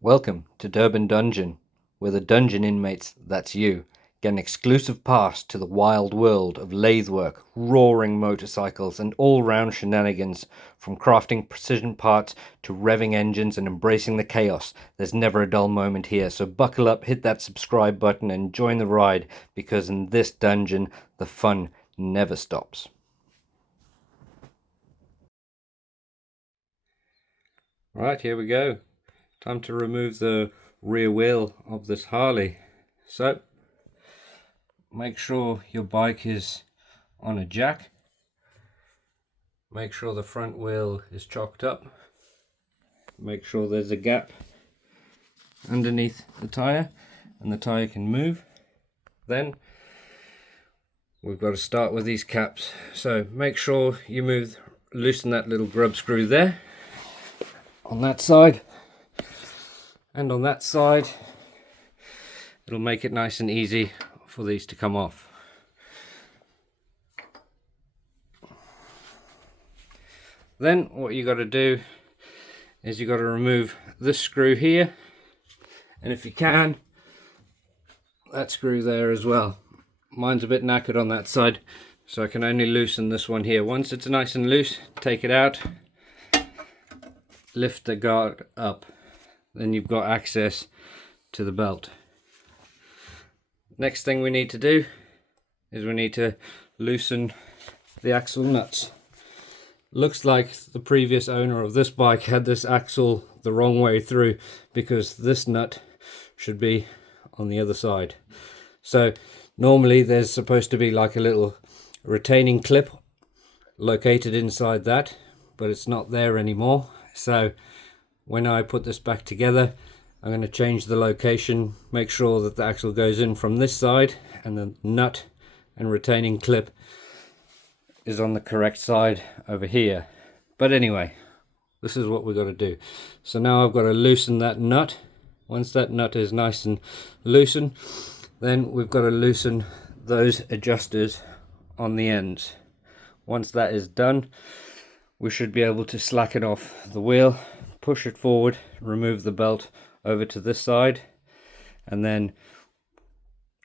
Welcome to Durban Dungeon, where the dungeon inmates, that's you, get an exclusive pass to the wild world of lathe work, roaring motorcycles, and all-round shenanigans. From crafting precision parts to revving engines and embracing the chaos, there's never a dull moment here. So buckle up, hit that subscribe button, and join the ride, because in this dungeon, the fun never stops. Right, here we go. Time to remove the rear wheel of this Harley. So, make sure your bike is on a jack. Make sure the front wheel is chocked up. Make sure there's a gap underneath the tyre and the tyre can move. Then we've got to start with these caps. So make sure you loosen that little grub screw there on that side and on that side. It'll make it nice and easy for these to come off. Then what you got to do is you got to remove this screw here, and if you can, that screw there as well. Mine's a bit knackered on that side, so I can only loosen this one here. Once it's nice and loose, take it out, lift the guard up, then you've got access to the belt. Next thing we need to do is we need to loosen the axle nuts. Looks like the previous owner of this bike had this axle the wrong way through, because this nut should be on the other side. So normally there's supposed to be like a little retaining clip located inside that, but it's not there anymore. So when I put this back together, I'm going to change the location, make sure that the axle goes in from this side and the nut and retaining clip is on the correct side over here. But anyway, this is what we've got to do. So now I've got to loosen that nut. Once that nut is nice and loosened, then we've got to loosen those adjusters on the ends. Once that is done, we should be able to slacken off the wheel, push it forward, remove the belt over to this side, and then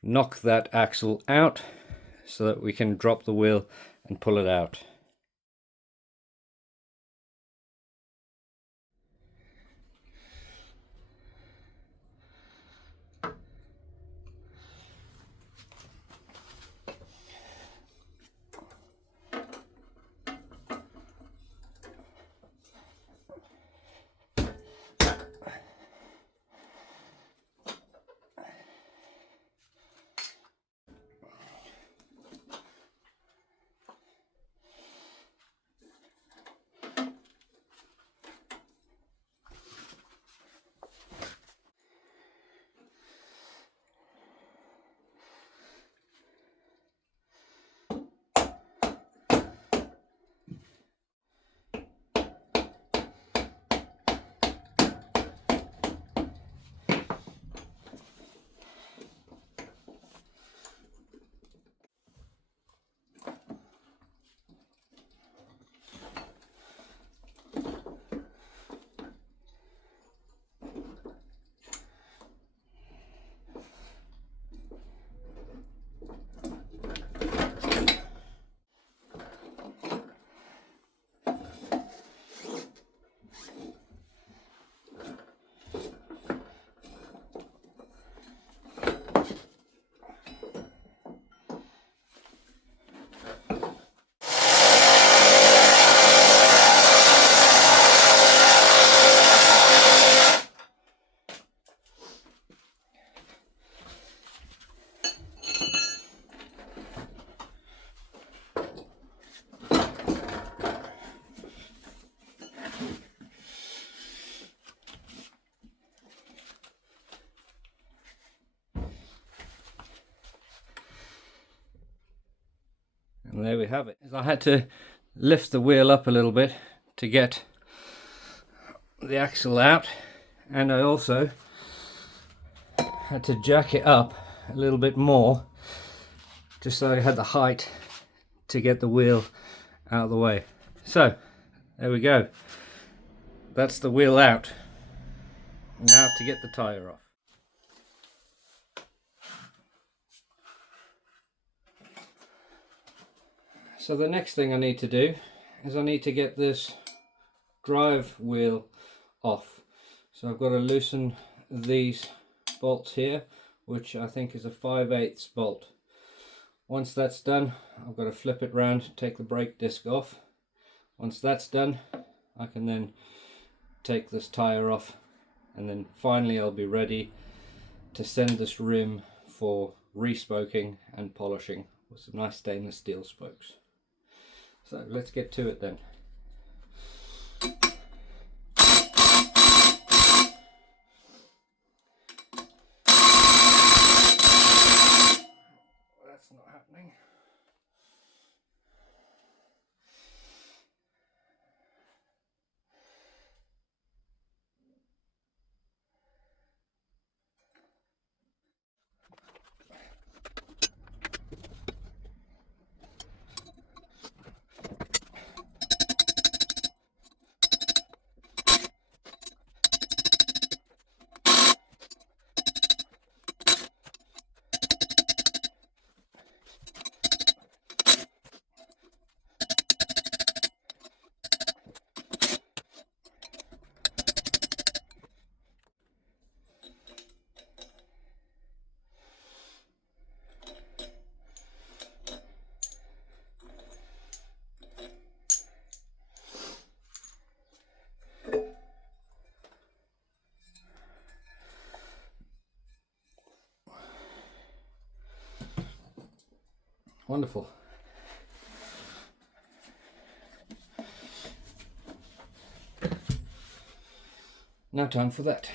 knock that axle out so that we can drop the wheel and pull it out. And there we have it. I had to lift the wheel up a little bit to get the axle out, and I also had to jack it up a little bit more just so I had the height to get the wheel out of the way. So There we go. That's the wheel out. Now to get the tyre off. So the next thing I need to do is I need to get this drive wheel off. So I've got to loosen these bolts here, which I think is a 5/8 bolt. Once that's done, I've got to flip it round, take the brake disc off. Once that's done, I can then take this tyre off, and then finally I'll be ready to send this rim for respoking and polishing with some nice stainless steel spokes. So let's get to it then. That's not happening. Wonderful. Now time for that.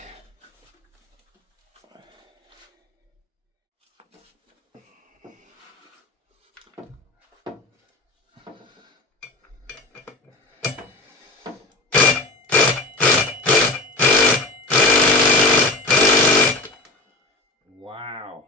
Wow.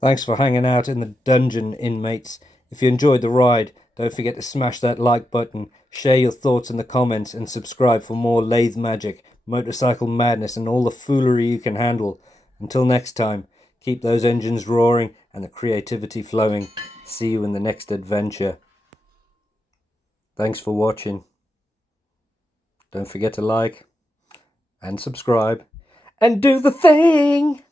Thanks for hanging out in the dungeon, inmates. If you enjoyed the ride, don't forget to smash that like button, share your thoughts in the comments, and subscribe for more lathe magic, motorcycle madness, and all the foolery you can handle. Until next time, keep those engines roaring and the creativity flowing. See you in the next adventure. Thanks for watching. Don't forget to like and subscribe and do the thing!